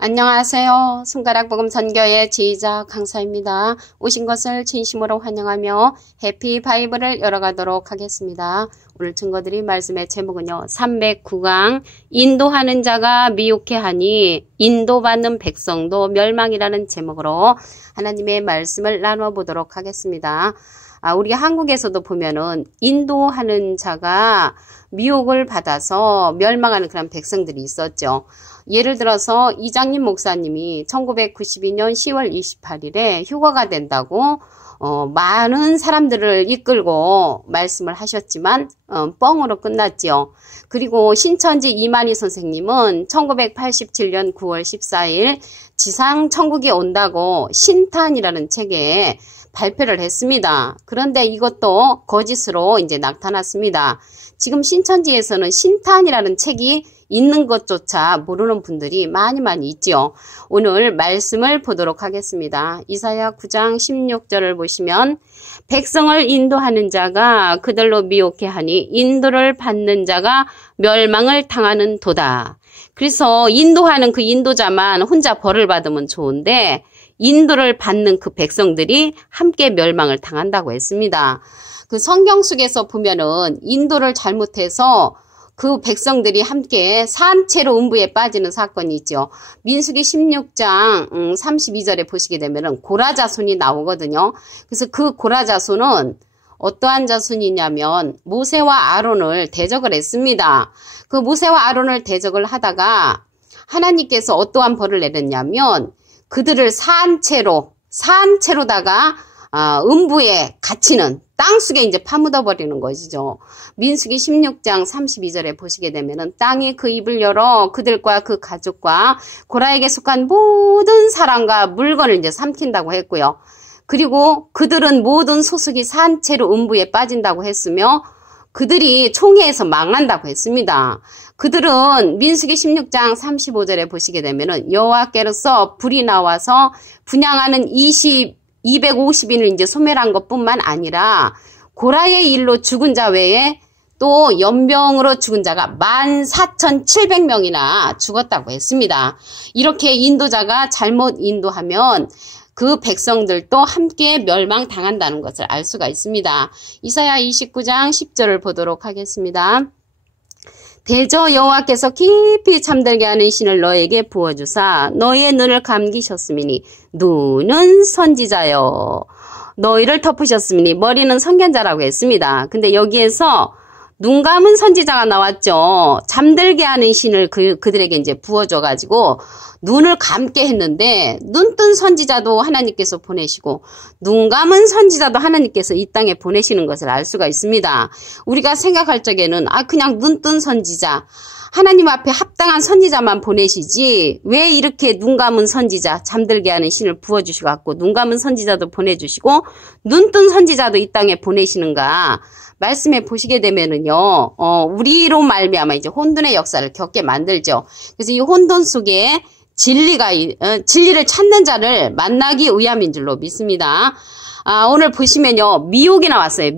안녕하세요. 손가락복음 선교의 지휘자 강사입니다. 오신 것을 진심으로 환영하며 해피 바이블을 열어가도록 하겠습니다. 오늘 증거드릴 말씀의 제목은요. 309강 인도하는 자가 미혹해 하니 인도받는 백성도 멸망이라는 제목으로 하나님의 말씀을 나누어 보도록 하겠습니다. 우리 한국에서도 보면은 인도하는 자가 미혹을 받아서 멸망하는 그런 백성들이 있었죠. 예를 들어서 이장님 목사님이 1992년 10월 28일에 휴가가 된다고 많은 사람들을 이끌고 말씀을 하셨지만 뻥으로 끝났죠. 그리고 신천지 이만희 선생님은 1987년 9월 14일 지상 천국이 온다고 신탄이라는 책에 발표를 했습니다. 그런데 이것도 거짓으로 이제 나타났습니다. 지금 신천지에서는 신탄이라는 책이 있는 것조차 모르는 분들이 많이 있죠. 오늘 말씀을 보도록 하겠습니다. 이사야 9장 16절을 보시면 백성을 인도하는 자가 그들로 미혹해 하니 인도를 받는 자가 멸망을 당하는 도다. 그래서 인도하는 그 인도자만 혼자 벌을 받으면 좋은데 인도를 받는 그 백성들이 함께 멸망을 당한다고 했습니다. 그 성경 속에서 보면은 인도를 잘못해서 그 백성들이 함께 산채로 음부에 빠지는 사건이 있죠. 민수기 16장 32절에 보시게 되면은 고라 자손이 나오거든요. 그래서 그 고라 자손은 어떠한 자손이냐면 모세와 아론을 대적을 했습니다. 그 모세와 아론을 대적을 하다가 하나님께서 어떠한 벌을 내렸냐면 그들을 산채로다가 음부에 갇히는 땅속에 이제 파묻어 버리는 것이죠. 민수기 16장 32절에 보시게 되면은 땅이 그 입을 열어 그들과 그 가족과 고라에게 속한 모든 사람과 물건을 이제 삼킨다고 했고요. 그리고 그들은 모든 소속이 산채로 음부에 빠진다고 했으며 그들이 총회에서 망한다고 했습니다. 그들은 민수기 16장 35절에 보시게 되면은 여호와께로서 불이 나와서 분향하는 250인을 이제 소멸한 것뿐만 아니라 고라의 일로 죽은 자 외에 또 연병으로 죽은 자가 14,700명이나 죽었다고 했습니다. 이렇게 인도자가 잘못 인도하면 그 백성들도 함께 멸망당한다는 것을 알 수가 있습니다. 이사야 29장 10절을 보도록 하겠습니다. 대저 여호와께서 깊이 잠들게 하는 신을 너에게 부어주사 너희의 눈을 감기셨음이니 눈은 선지자요 너희를 덮으셨음이니 머리는 선견자라고 했습니다. 근데 여기에서 눈 감은 선지자가 나왔죠. 잠들게 하는 신을 그들에게 이제 부어줘가지고 눈을 감게 했는데 눈 뜬 선지자도 하나님께서 보내시고 눈 감은 선지자도 하나님께서 이 땅에 보내시는 것을 알 수가 있습니다. 우리가 생각할 적에는 그냥 눈 뜬 선지자 하나님 앞에 합당한 선지자만 보내시지 왜 이렇게 눈 감은 선지자 잠들게 하는 신을 부어주시고 눈 감은 선지자도 보내주시고 눈 뜬 선지자도 이 땅에 보내시는가 말씀해 보시게 되면은요, 우리로 말미암아 이제 혼돈의 역사를 겪게 만들죠. 그래서 이 혼돈 속에 진리를 찾는 자를 만나기 위함인 줄로 믿습니다. 오늘 보시면요, 미혹이 나왔어요.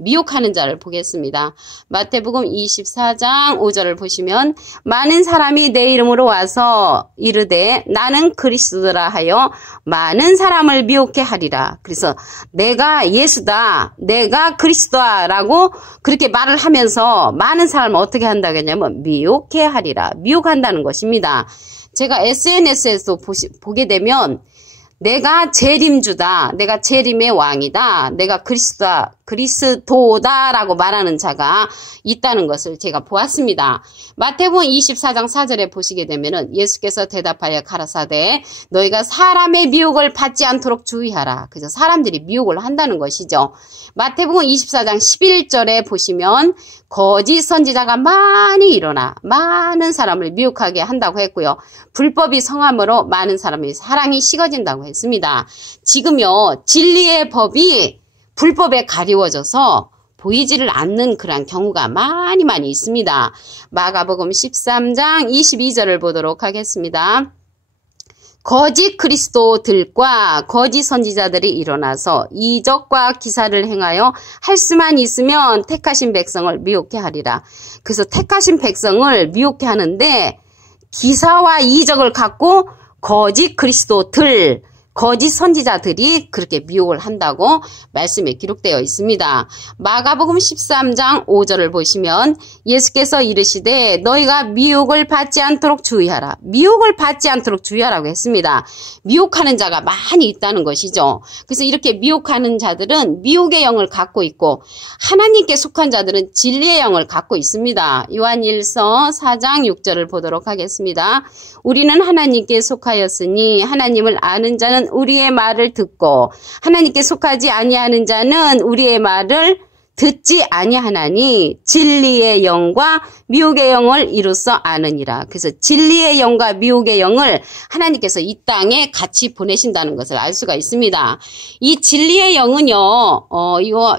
미혹하는 자를 보겠습니다. 마태복음 24장 5절을 보시면 많은 사람이 내 이름으로 와서 이르되 나는 그리스도라 하여 많은 사람을 미혹해 하리라. 그래서 내가 예수다, 내가 그리스도라고 그렇게 말을 하면서 많은 사람을 어떻게 한다고 했냐면 미혹해 하리라. 미혹한다는 것입니다. 제가 SNS에서 보게 되면 내가 재림주다, 내가 재림의 왕이다, 내가 그리스도다라고 말하는 자가 있다는 것을 제가 보았습니다. 마태복음 24장 4절에 보시게 되면은 예수께서 대답하여 가라사대 너희가 사람의 미혹을 받지 않도록 주의하라. 그래서 사람들이 미혹을 한다는 것이죠. 마태복음 24장 11절에 보시면 거짓 선지자가 많이 일어나 많은 사람을 미혹하게 한다고 했고요. 불법이 성함으로 많은 사람의 사랑이 식어진다고 했습니다. 지금요 진리의 법이 불법에 가리워져서 보이지를 않는 그런 경우가 많이 있습니다. 마가복음 13장 22절을 보도록 하겠습니다. 거짓 그리스도들과 거짓 선지자들이 일어나서 이적과 기사를 행하여 할 수만 있으면 택하신 백성을 미혹해 하리라. 그래서 택하신 백성을 미혹해 하는데 기사와 이적을 갖고 거짓 그리스도들, 거짓 선지자들이 그렇게 미혹을 한다고 말씀에 기록되어 있습니다. 마가복음 13장 5절을 보시면 예수께서 이르시되 너희가 미혹을 받지 않도록 주의하라. 미혹을 받지 않도록 주의하라고 했습니다. 미혹하는 자가 많이 있다는 것이죠. 그래서 이렇게 미혹하는 자들은 미혹의 영을 갖고 있고 하나님께 속한 자들은 진리의 영을 갖고 있습니다. 요한일서 4장 6절을 보도록 하겠습니다. 우리는 하나님께 속하였으니 하나님을 아는 자는 우리의 말을 듣고 하나님께 속하지 아니하는 자는 우리의 말을 듣지 아니하나니 진리의 영과 미혹의 영을 이로써 아느니라. 그래서 진리의 영과 미혹의 영을 하나님께서 이 땅에 같이 보내신다는 것을 알 수가 있습니다. 이 진리의 영은요,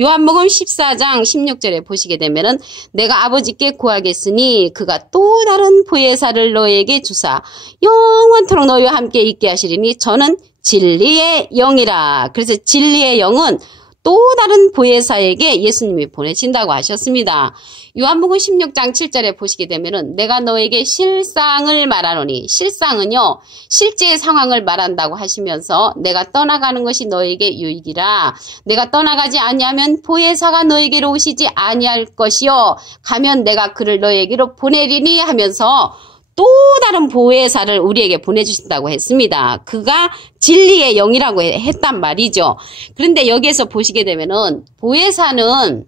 요한복음 14장 16절에 보시게 되면은 내가 아버지께 구하겠으니 그가 또 다른 보혜사를 너에게 주사 영원토록 너희와 함께 있게 하시리니 저는 진리의 영이라. 그래서 진리의 영은 또 다른 보혜사에게 예수님이 보내신다고 하셨습니다. 요한복음 16장 7절에 보시게 되면은 내가 너에게 실상을 말하노니, 실상은요 실제의 상황을 말한다고 하시면서 내가 떠나가는 것이 너에게 유익이라. 내가 떠나가지 아니하면 보혜사가 너에게로 오시지 아니할 것이요 가면 내가 그를 너에게로 보내리니 하면서 또 다른 보혜사를 우리에게 보내주신다고 했습니다. 그가 진리의 영이라고 했단 말이죠. 그런데 여기에서 보시게 되면은 보혜사는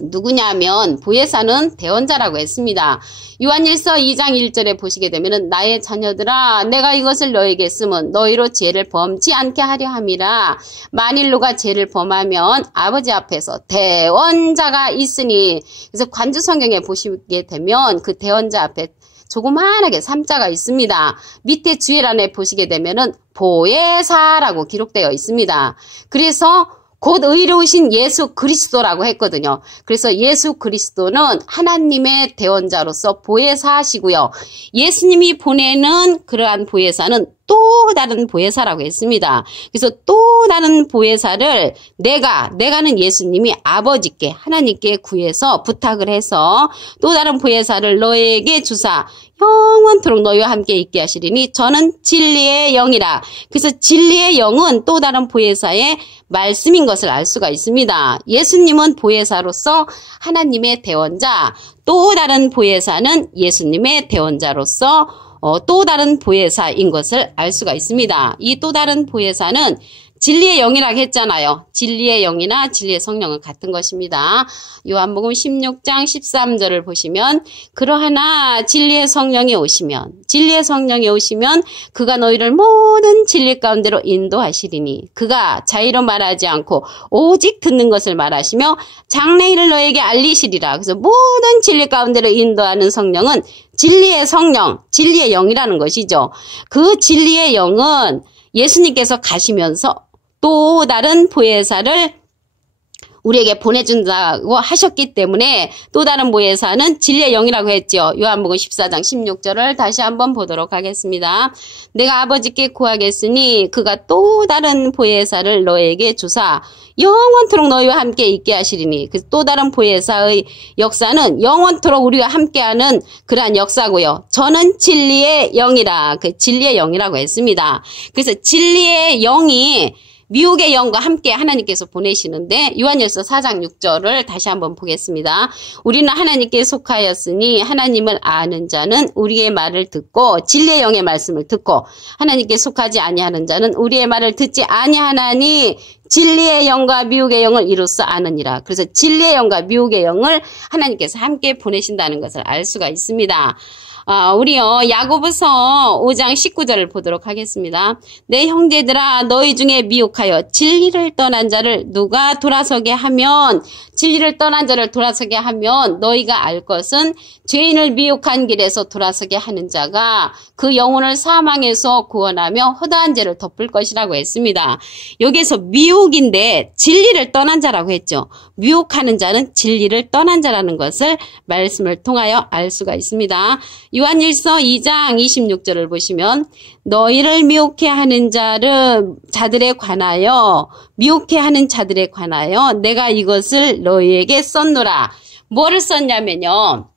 누구냐면 보혜사는 대언자라고 했습니다. 요한일서 2장 1절에 보시게 되면은 나의 자녀들아 내가 이것을 너에게 쓰면 너희로 죄를 범치 않게 하려 함이라. 만일 누가 죄를 범하면 아버지 앞에서 대언자가 있으니. 그래서 관주 성경에 보시게 되면 그 대언자 앞에 조그만하게 3자가 있습니다. 밑에 주의란에 보시게 되면은 보혜사라고 기록되어 있습니다. 그래서 곧 의로우신 예수 그리스도라고 했거든요. 그래서 예수 그리스도는 하나님의 대언자로서 보혜사시고요. 예수님이 보내는 그러한 보혜사는 또 다른 보혜사라고 했습니다. 그래서 또 다른 보혜사를 내가는 예수님이 아버지께 하나님께 구해서 부탁을 해서 또 다른 보혜사를 너에게 주사 영원토록 너희와 함께 있게 하시리니 저는 진리의 영이라. 그래서 진리의 영은 또 다른 보혜사의 말씀인 것을 알 수가 있습니다. 예수님은 보혜사로서 하나님의 대언자, 또 다른 보혜사는 예수님의 대언자로서 또 다른 보혜사인 것을 알 수가 있습니다. 이 또 다른 보혜사는 진리의 영이라고 했잖아요. 진리의 영이나 진리의 성령은 같은 것입니다. 요한복음 16장 13절을 보시면 그러하나 진리의 성령이 오시면 그가 너희를 모든 진리 가운데로 인도하시리니 그가 자의로 말하지 않고 오직 듣는 것을 말하시며 장래일을 너에게 알리시리라. 그래서 모든 진리 가운데로 인도하는 성령은 진리의 성령, 진리의 영이라는 것이죠. 그 진리의 영은 예수님께서 가시면서 또 다른 보혜사를 우리에게 보내준다고 하셨기 때문에 또 다른 보혜사는 진리의 영이라고 했죠. 요한복음 14장 16절을 다시 한번 보도록 하겠습니다. 내가 아버지께 구하겠으니 그가 또 다른 보혜사를 너에게 주사 영원토록 너희와 함께 있게 하시리니. 그 또 다른 보혜사의 역사는 영원토록 우리와 함께하는 그러한 역사고요. 저는 진리의 영이라. 그 진리의 영이라고 했습니다. 그래서 진리의 영이 미혹의 영과 함께 하나님께서 보내시는데 요한일서 4장 6절을 다시 한번 보겠습니다. 우리는 하나님께 속하였으니 하나님을 아는 자는 우리의 말을 듣고 진리의 영의 말씀을 듣고 하나님께 속하지 아니하는 자는 우리의 말을 듣지 아니하나니 진리의 영과 미혹의 영을 이로써 아느니라. 그래서 진리의 영과 미혹의 영을 하나님께서 함께 보내신다는 것을 알 수가 있습니다. 우리요 야고보서 5장 19절을 보도록 하겠습니다. 내 형제들아 너희 중에 미혹하여 진리를 떠난 자를 누가 돌아서게 하면 진리를 떠난 자를 돌아서게 하면 너희가 알 것은 죄인을 미혹한 길에서 돌아서게 하는 자가 그 영혼을 사망에서 구원하며 허다한 죄를 덮을 것이라고 했습니다. 여기에서 미혹인데 진리를 떠난 자라고 했죠. 미혹하는 자는 진리를 떠난 자라는 것을 말씀을 통하여 알 수가 있습니다. 요한일서 2장 26절을 보시면 너희를 미혹해 하는 자들에 관하여 미혹해 하는 자들에 관하여 내가 이것을 너희에게 썼노라. 뭐를 썼냐면요.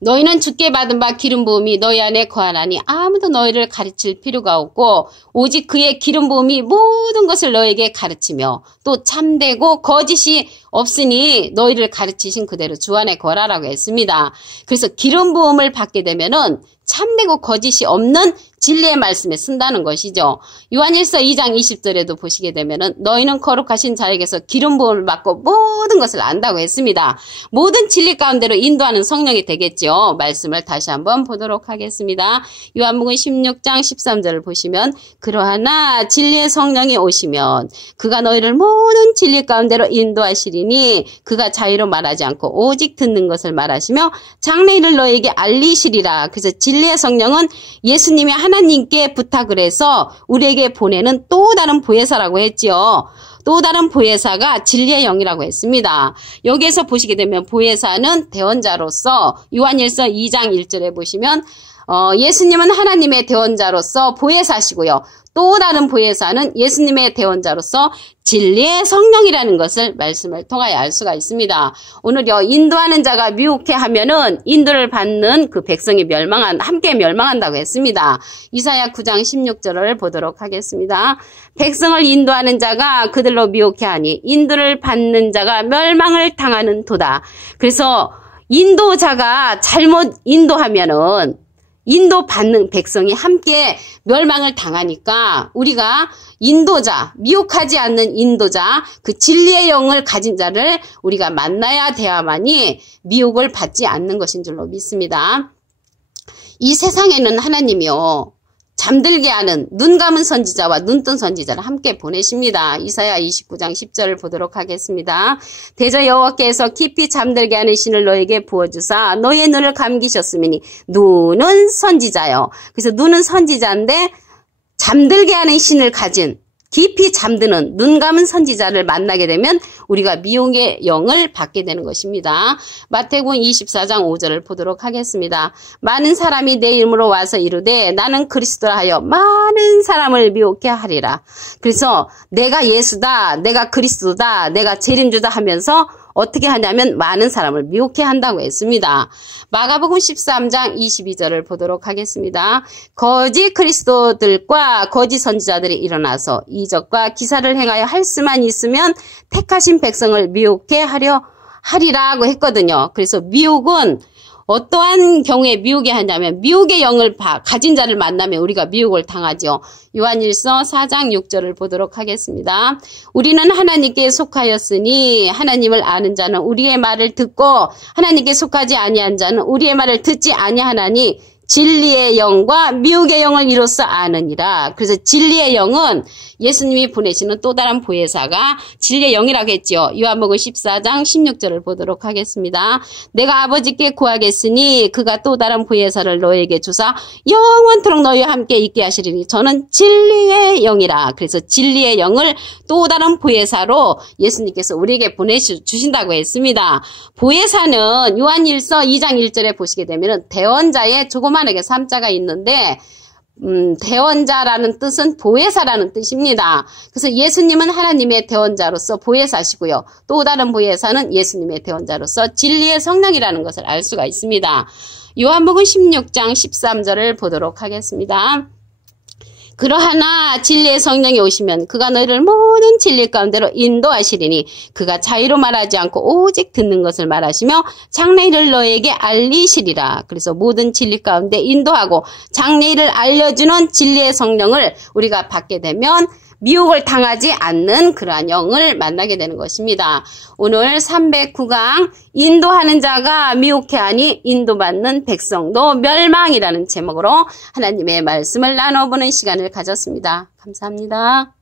너희는 주께 받은 바 기름 부음이 너희 안에 거하나니 아무도 너희를 가르칠 필요가 없고 오직 그의 기름 부음이 모든 것을 너희에게 가르치며 또 참되고 거짓이 없으니 너희를 가르치신 그대로 주 안에 거하라고 했습니다. 그래서 기름 부음을 받게 되면은 참되고 거짓이 없는 진리의 말씀에 쓴다는 것이죠. 요한일서 2장 20절에도 보시게 되면은 너희는 거룩하신 자에게서 기름 부음을 받고 모든 것을 안다고 했습니다. 모든 진리 가운데로 인도하는 성령이 되겠죠. 말씀을 다시 한번 보도록 하겠습니다. 요한복음 16장 13절을 보시면 그러하나 진리의 성령이 오시면 그가 너희를 모든 진리 가운데로 인도하시리니 그가 자유로 말하지 않고 오직 듣는 것을 말하시며 장래일을 너희에게 알리시리라. 그래서 진리의 성령은 예수님이 하나님께 부탁을 해서 우리에게 보내는 또 다른 보혜사라고 했지요. 또 다른 보혜사가 진리의 영이라고 했습니다. 여기에서 보시게 되면 보혜사는 대언자로서 요한일서 2장 1절에 보시면 예수님은 하나님의 대언자로서 보혜사시고요. 또 다른 보혜사는 예수님의 대언자로서 진리의 성령이라는 것을 말씀을 통하여 알 수가 있습니다. 오늘요, 인도하는 자가 미혹해 하면은 인도를 받는 그 백성이 함께 멸망한다고 했습니다. 이사야 9장 16절을 보도록 하겠습니다. 백성을 인도하는 자가 그들로 미혹해 하니 인도를 받는 자가 멸망을 당하는 도다. 그래서 인도자가 잘못 인도하면은 인도받는 백성이 함께 멸망을 당하니까 우리가 인도자, 미혹하지 않는 인도자, 그 진리의 영을 가진 자를 우리가 만나야 돼야만이 미혹을 받지 않는 것인 줄로 믿습니다. 이 세상에는 하나님이요, 잠들게 하는 눈 감은 선지자와 눈 뜬 선지자를 함께 보내십니다. 이사야 29장 10절을 보도록 하겠습니다. 대저 여호와께서 깊이 잠들게 하는 신을 너에게 부어주사 너의 눈을 감기셨으니 눈은 선지자요. 그래서 눈은 선지자인데 잠들게 하는 신을 가진 깊이 잠드는 눈 감은 선지자를 만나게 되면 우리가 미혹의 영을 받게 되는 것입니다. 마태복음 24장 5절을 보도록 하겠습니다. 많은 사람이 내 이름으로 와서 이르되 나는 그리스도라 하여 많은 사람을 미혹해 하리라. 그래서 내가 예수다, 내가 그리스도다, 내가 재림주다 하면서 어떻게 하냐면 많은 사람을 미혹해 한다고 했습니다. 마가복음 13장 22절을 보도록 하겠습니다. 거짓 그리스도들과 거짓 선지자들이 일어나서 이적과 기사를 행하여 할 수만 있으면 택하신 백성을 미혹해 하리라고 했거든요. 그래서 미혹은 어떠한 경우에 미혹이 하냐면 미혹의 영을 가진 자를 만나면 우리가 미혹을 당하죠. 요한일서 4장 6절을 보도록 하겠습니다. 우리는 하나님께 속하였으니 하나님을 아는 자는 우리의 말을 듣고 하나님께 속하지 아니한 자는 우리의 말을 듣지 아니하나니 진리의 영과 미혹의 영을 이로써 아느니라. 그래서 진리의 영은 예수님이 보내시는 또 다른 보혜사가 진리의 영이라고 했죠. 요한복음 14장 16절을 보도록 하겠습니다. 내가 아버지께 구하겠으니 그가 또 다른 보혜사를 너에게 주사 영원토록 너희와 함께 있게 하시리니 저는 진리의 영이라. 그래서 진리의 영을 또 다른 보혜사로 예수님께서 우리에게 보내주신다고 했습니다. 보혜사는 요한일서 2장 1절에 보시게 되면 대언자의 조그만하게 3자가 있는데 대언자라는 뜻은 보혜사라는 뜻입니다. 그래서 예수님은 하나님의 대언자로서 보혜사시고요. 또 다른 보혜사는 예수님의 대언자로서 진리의 성령이라는 것을 알 수가 있습니다. 요한복음 16장 13절을 보도록 하겠습니다. 그러하나 진리의 성령이 오시면 그가 너희를 모든 진리 가운데로 인도하시리니 그가 자유로 말하지 않고 오직 듣는 것을 말하시며 장래일을 너에게 알리시리라. 그래서 모든 진리 가운데 인도하고 장래일을 알려주는 진리의 성령을 우리가 받게 되면 미혹을 당하지 않는 그러한 영을 만나게 되는 것입니다. 오늘 309강 인도하는 자가 미혹해 하니 인도받는 백성도 멸망이라는 제목으로 하나님의 말씀을 나눠보는 시간을 가졌습니다. 감사합니다.